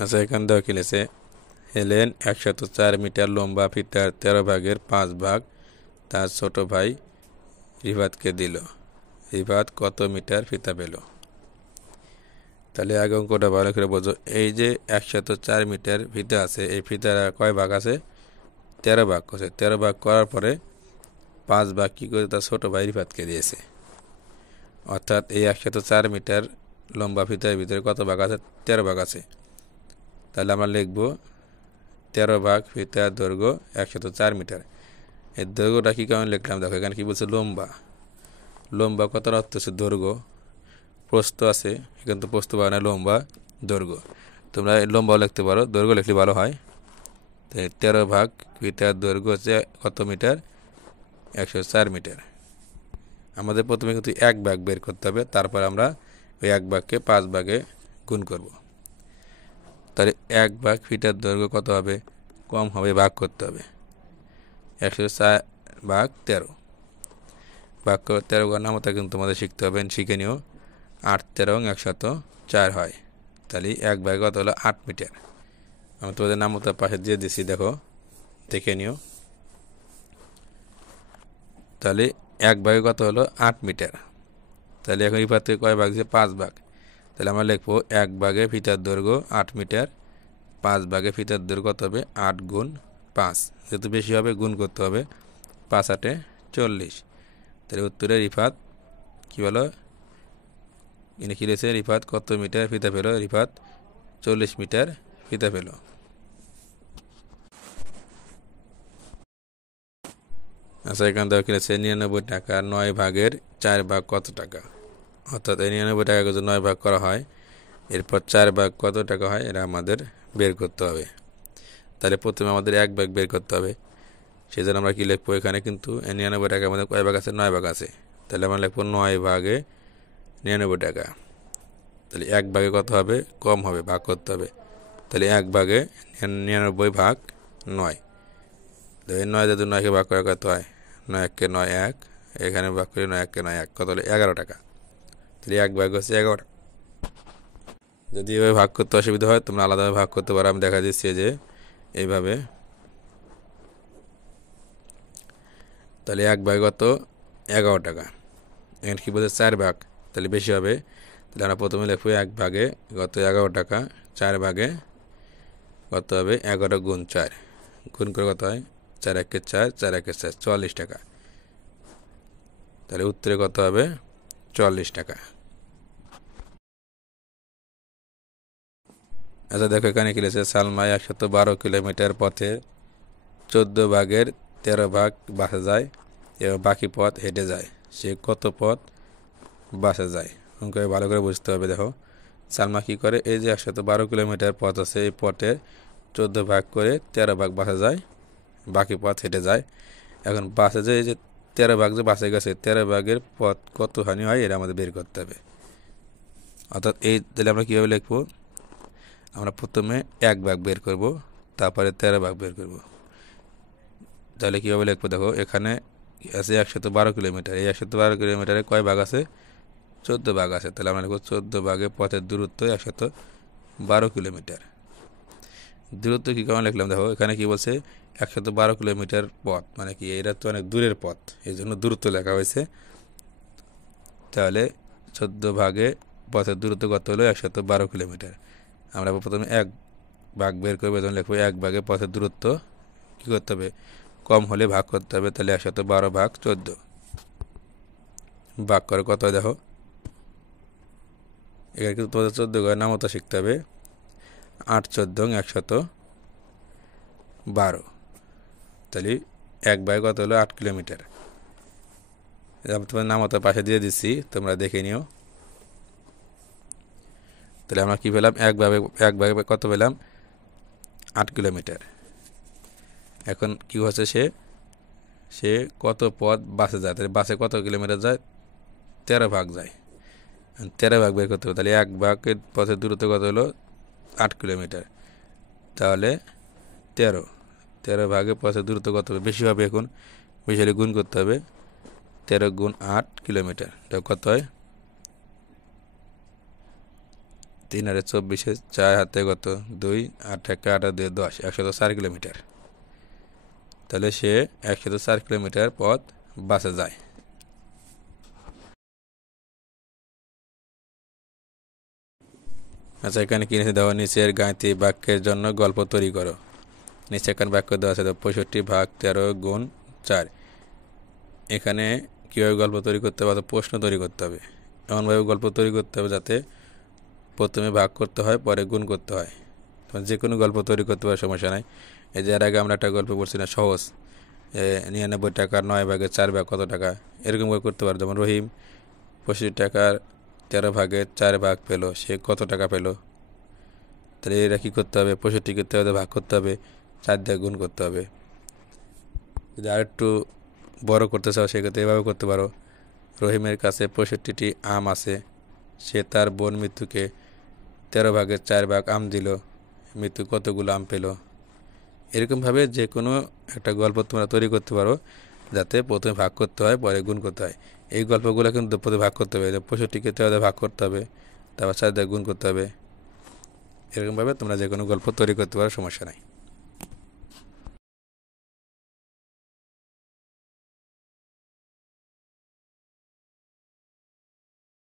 আচ্ছা, এখান দেওয়া কি লিখেছে? হেলেন 104 মিটার লম্বা ফিতার 13 ভাগের 5 ভাগ তার ছোট ভাই রিফাতকে দিল। রিফাত কত মিটার ফিতা পেল? তাহলে আগে অঙ্কটা ভালো করে বোঝো। এই যে 104 মিটার ফিতা আছে, এই ফিতার কয় ভাগ আছে? 13 ভাগ করছে। 13 ভাগ করার পরে 5 ভাগ কী করে তার ছোট ভাই রিফাতকে দিয়েছে। অর্থাৎ এই 104 মিটার লম্বা ফিতার ভিতরে কত ভাগ আছে? 13 ভাগ আছে। তাহলে আমরা লিখব 13 ভাগ ফিতার দৈর্ঘ্য 104 মিটার। এই দৈর্ঘ্যটা কী কারণে লিখলাম দেখো, এখানে কি বলছে? লম্বা। লম্বা কথার অর্থ হচ্ছে দৈর্ঘ্য। প্রস্থ আছে, এখানে তো প্রস্থ পাবে না, লম্বা দৈর্ঘ্য। তোমরা লম্বাও লিখতে পারো, দৈর্ঘ্য লিখলে ভালো হয়। তাই 13 ভাগ ফিতার দৈর্ঘ্য হচ্ছে কত মিটার? 104 মিটার। আমাদের প্রথমে কিন্তু 1 ভাগ বের করতে হবে, তারপর আমরা ওই 1 ভাগকে 5 ভাগে গুণ করব। তাহলে 1 ভাগ ফিটার দৈর্ঘ্য কত হবে? কম হবে, ভাগ করতে হবে। 104 ভাগ 13 ভাগ করে 13 গণনা মতো কিন্তু তোমাদের শিখতে হবে, শিখে নিও। 8 13 104 হয়। তাহলে 1 ভাগ কত হলো? 8 মিটার। আমি তোমাদের নাম মতো পাশে দিয়ে দিছি, দেখো, দেখে নিও। তাহলে 1 ভাগে কত হলো? 8 মিটার। তাহলে এখন রিফাত থেকে কয় ভাগ দিচ্ছে? 5 ভাগ। তাহলে আমরা লিখবো 1 ভাগে ফিতার দৈর্ঘ্য 8 মিটার, 5 ভাগে ফিতার দৈর্ঘ্য কত হবে? 8 গুণ 5। যেহেতু বেশি হবে গুণ করতে হবে। 5 8 40। তাহলে উত্তরে রিফাত কী বলো? ইনি কি লিখেছে? রিফাত কত মিটার ফিতা পেল? রিফাত 40 মিটার ফিতা পেল। আচ্ছা, এখান থেকে কি লিখেছে? 99 টাকা 9 ভাগের 4 ভাগ কত টাকা? অর্থাৎ এই 99 টাকাকে যদি 9 ভাগ করা হয়, এরপর 4 ভাগ কত টাকা হয় এটা আমাদের বের করতে হবে। তাহলে প্রথমে আমাদের 1 ভাগ বের করতে হবে। সেই জন্য আমরা কী লিখবো? এখানে কিন্তু 99 টাকার মধ্যে কয় ভাগ আছে? 9 ভাগ আছে। তাহলে আমরা লিখবো 9 ভাগে 99 টাকা। তাহলে 1 ভাগে কত হবে? কম হবে, ভাগ করতে হবে। তাহলে 1 ভাগে 99 ভাগ 9। তাহলে 9 যদি 9কে ভাগ করে কত হয়? 9 1 কে 9 1। এখানে ভাগ করি 9 1 কে 9 1, কত হলো? 11 টাকা। তাহলে 1 ভাগ হচ্ছে 11 টাকা। যদি এভাবে ভাগ করতে অসুবিধা হয় তোমরা আলাদাভাবে ভাগ করতে পারো। আমি দেখা দিচ্ছি যে এইভাবে। তাহলে 1 ভাগ কত? 11 টাকা। এখানে কী বলছে? 4 ভাগ, তাহলে বেশি হবে। তাহলে আমরা প্রথমে লিখবো 1 ভাগে কত? 11 টাকা। 4 ভাগে কত হবে? 11 গুণ 4। গুণ করে কত হয়? 4 1 কে 4, 4 1 কে 4, 44 টাকা। তাহলে উত্তরে কত হবে? 44 টাকা। আচ্ছা দেখো, এখানে কি লিখেছে? সালমায় 112 কিলোমিটার পথে 14 ভাগের 13 ভাগ বাসে যায় এবং বাকি পথ হেঁটে যায়। সে কত পথ বাসে যায়? ওকে ভালো করে বুঝতে হবে। দেখো, সালমা কী করে? এই যে 112 কিলোমিটার পথ আছে, এই পথে 14 ভাগ করে 13 ভাগ বাসে যায়, বাকি পথ হেঁটে যায়। এখন বাসে যে এই যে 13 ভাগ যে বাসে গেছে, 13 ভাগের পথ কতখানি হয় এটা আমাদের বের করতে হবে। অর্থাৎ এই তাহলে আমরা কীভাবে লিখবো? আমরা প্রথমে 1 ভাগ বের করব, তারপরে 13 ভাগ বের করব। তাহলে কীভাবে লিখবো? দেখো, এখানে আছে 112 কিলোমিটার। এই 112 কিলোমিটারে কয় ভাগ আছে? 14 ভাগ আছে। তাহলে আমরা লিখবো 14 ভাগে পথের দূরত্ব 112 কিলোমিটার। দূরত্ব কী কারণে লিখলাম? দেখো, এখানে কি বলছে? 112 কিলোমিটার পথ, মানে কি এটা তো অনেক দূরের পথ, এই জন্য দূরত্ব লেখা হয়েছে। তাহলে 14 ভাগে পথের দূরত্ব কত হলো? 112 কিলোমিটার। আমরা প্রথমে 1 ভাগ বের করবো, যখন লিখবো 1 ভাগে পথের দূরত্ব কী করতে হবে? কম হলে ভাগ করতে হবে। তাহলে 112 ভাগ 14 ভাগ করে কত হয়? দেখো, এখানে কিন্তু তোমাদের 14 ঘরের নাম মতো শিখতে হবে। 8 14 112। তাহলে 1 ভাগে কত হলো? 8 কিলোমিটার। তোমার নাম মতো পাশে দিয়ে দিচ্ছি, তোমরা দেখে নিও। তাহলে আমরা কী পেলাম? 1 ভাগে কত পেলাম? 8 কিলোমিটার। এখন কী হচ্ছে? সে কত পথ বাসে যায়? তাহলে বাসে কত কিলোমিটার যায়? 13 ভাগ যায়। 13 ভাগ বের করতে হবে। তাহলে 1 ভাগের পথের দূরত্ব কত হলো? 8 কিলোমিটার। তাহলে 13 ভাগে পথের দূরত্ব কত হবে? বেশি হবে, এখন বেশি হলে গুণ করতে হবে। 13 গুণ 8 কিলোমিটার, এটা কত হয়? 3 আর 24 4 হাতে কত 2 8 1 8 2 10 104 কিলোমিটার। তাহলে সে 104 কিলোমিটার পথ বাসে যায়। আচ্ছা, এখানে কি নিচে দেওয়া নিচের গাণিতিক বাক্যের জন্য গল্প তৈরি করো। নিচে এখানে বাক্য দেওয়া আছে 65 ভাগ 13 গুণ 4। এখানে কীভাবে গল্প তৈরি করতে হবে, প্রশ্ন তৈরি করতে হবে। এমনভাবে গল্প তৈরি করতে হবে যাতে প্রথমে ভাগ করতে হয়, পরে গুণ করতে হয়। তোমার যে কোনো গল্প তৈরি করতে পারে, সমস্যা নাই। এই যে এর আগে আমরা একটা গল্প পড়ছি না, সহজ 99 টাকার 9 ভাগের 4 ভাগ কত টাকা, এরকম করে করতে পারে। যেমন রহিম 65 টাকার 13 ভাগের 4 ভাগ পেলো, সে কত টাকা পেলো। তাহলে এরা কী করতে হবে, 65 করতে হবে, ভাগ করতে হবে, 4 দিয়ে গুণ করতে হবে। যদি আরেকটু বড় করতে চাও সেক্ষেত্রে এভাবে করতে পারো। রহিমের কাছে 65টি আম আছে, সে তার বোন মৃত্যুকে 13 ভাগের 4 ভাগ আম দিল, মৃত্যু কতগুলো আম পেল। এরকমভাবে যে কোনো একটা গল্প তোমরা তৈরি করতে পারো যাতে প্রথমে ভাগ করতে হয়, পরে গুণ করতে হয়। এই গল্পগুলো কিন্তু প্রথমে ভাগ করতে হবে, 65কে 13 দিয়ে ভাগ করতে হবে, তারপর 4 দিয়ে গুণ করতে হবে। এরকমভাবে তোমরা যে কোনো গল্প তৈরি করতে পারো, সমস্যা নাই।